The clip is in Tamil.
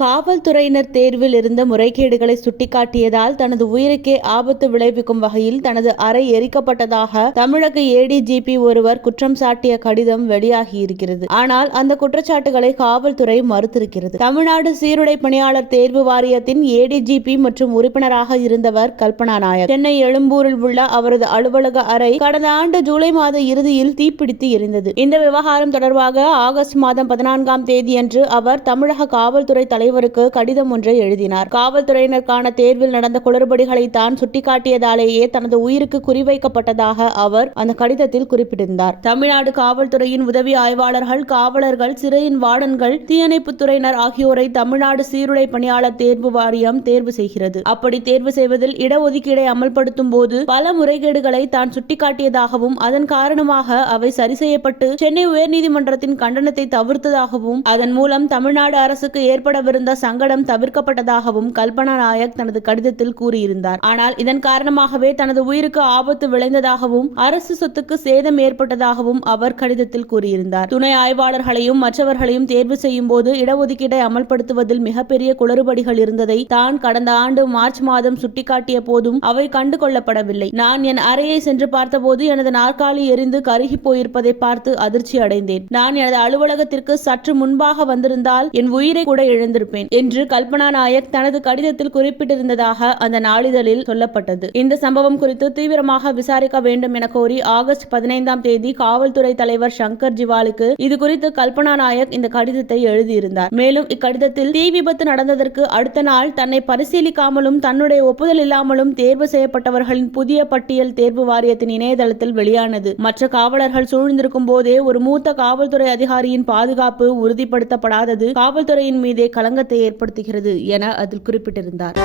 காவல்துறையினர் தேர்வில் இருந்த முறைகேடுகளை சுட்டிக்காட்டியதால் தனது உயிருக்கே ஆபத்து விளைவிக்கும் வகையில் தனது அறை எரிக்கப்பட்டதாக தமிழக ஏடிஜிபி ஒருவர் குற்றம் சாட்டிய கடிதம் வெளியாகியிருக்கிறது. ஆனால் அந்த குற்றச்சாட்டுகளை காவல்துறை மறுத்திருக்கிறது. தமிழ்நாடு சீருடை பணியாளர் தேர்வு வாரியத்தின் ஏடிஜிபி மற்றும் உறுப்பினராக இருந்தவர் கல்பனா நாயக். சென்னை எழும்பூரில் உள்ள அவரது அலுவலக அறை கடந்த ஆண்டு ஜூலை மாத இறுதியில் தீப்பிடித்து எரிந்தது. இந்த விவகாரம் தொடர்பாக ஆகஸ்ட் மாதம் 14ஆம் தேதியன்று அவர் தமிழக காவல்துறை தலைவருக்கு கடிதம் ஒன்றை எழுதினார். காவல்துறையினருக்கான தேர்வில் நடந்த குளறுபடிகளை தான் சுட்டிக்காட்டியதாலேயே தனது உயிருக்கு குறிவைக்கப்பட்டதாக அவர் அந்த கடிதத்தில் குறிப்பிட்டிருந்தார். தமிழ்நாடு காவல்துறையின் உதவி ஆய்வாளர்கள், காவலர்கள், சிறையின் வார்டன்கள், தீயணைப்புத்துறையினர் ஆகியோரை தமிழ்நாடு சீருடை பணியாளர் தேர்வு வாரியம் தேர்வு செய்கிறது. அப்படி தேர்வு செய்வதில் இடஒதுக்கீடை அமல்படுத்தும் போது பல முறைகேடுகளை தான் சுட்டிக்காட்டியதாகவும் அதன் காரணமாக அவை சரி செய்யப்பட்டு சென்னை உயர்நீதிமன்றத்தின் கண்டனத்தை தவிர்த்ததாகவும் அதன் மூலம் தமிழ்நாடு அரசுக்கு ஏற்படவிருந்த சங்கடம் தவிர்க்கப்பட்டதாகவும் கல்பனா நாயக் தனது கடிதத்தில் கூறியிருந்தார். ஆனால் இதன் காரணமாகவே தனது உயிருக்கு ஆபத்து விளைந்ததாகவும் அரசு சொத்துக்கு சேதம் ஏற்பட்டதாகவும் அவர் கடிதத்தில் கூறியிருந்தார். துணை ஆய்வாளர்களையும் மற்றவர்களையும் தேர்வு செய்யும் போது இடஒதுக்கீட்டை அமல்படுத்துவதில் மிகப்பெரிய குளறுபடிகள் இருந்ததை தான் கடந்த ஆண்டு மார்ச் மாதம் சுட்டிக்காட்டிய போதும் அவை கண்டுகொள்ளப்படவில்லை. நான் என் அறையை சென்று பார்த்தபோது எனது நாற்காலி எரிந்து கருகி போயிருப்பதை பார்த்து அதிர்ச்சி அடைந்தேன். நான் எனது அலுவலகத்திற்கு சற்று முன்பாக வந்திருந்தால் என் உயிரை கூட இழந்திருப்பேன் என்று கல்பனா நாயக் தனது கடிதத்தில் குறிப்பிட்டிருந்ததாக அந்த நாளிதழில் சொல்லப்பட்டது. இந்த சம்பவம் குறித்து தீவிரமாக விசாரிக்க வேண்டும் என கோரி ஆகஸ்ட் 15ஆம் தேதி காவல்துறை தலைவர் சங்கர் ஜிவாலுக்கு இது குறித்து கல்பனா நாயக் இந்த கடிதத்தை எழுதியிருந்தார். மேலும் இக்கடிதத்தில் தீ விபத்து நடந்ததற்கு அடுத்த நாள் தன்னை பரிசீலிக்காமலும் தன்னுடைய ஒப்புதல் இல்லாமலும் தேர்வு செய்யப்பட்டவர்களின் புதிய பட்டியல் தேர்வு வாரியத்தின் இணையதளத்தில் வெளியானது. மற்ற காவலர்கள் சூழ்ந்திருக்கும் போதே ஒரு மூத்த காவல்துறை அதிகாரியின் பாதுகாப்பு உறுதிப்படுத்தப்படாதது காவல்துறையின் மீதே களங்கத்தை ஏற்படுத்துகிறது என அதில் குறிப்பிட்டிருந்தார்.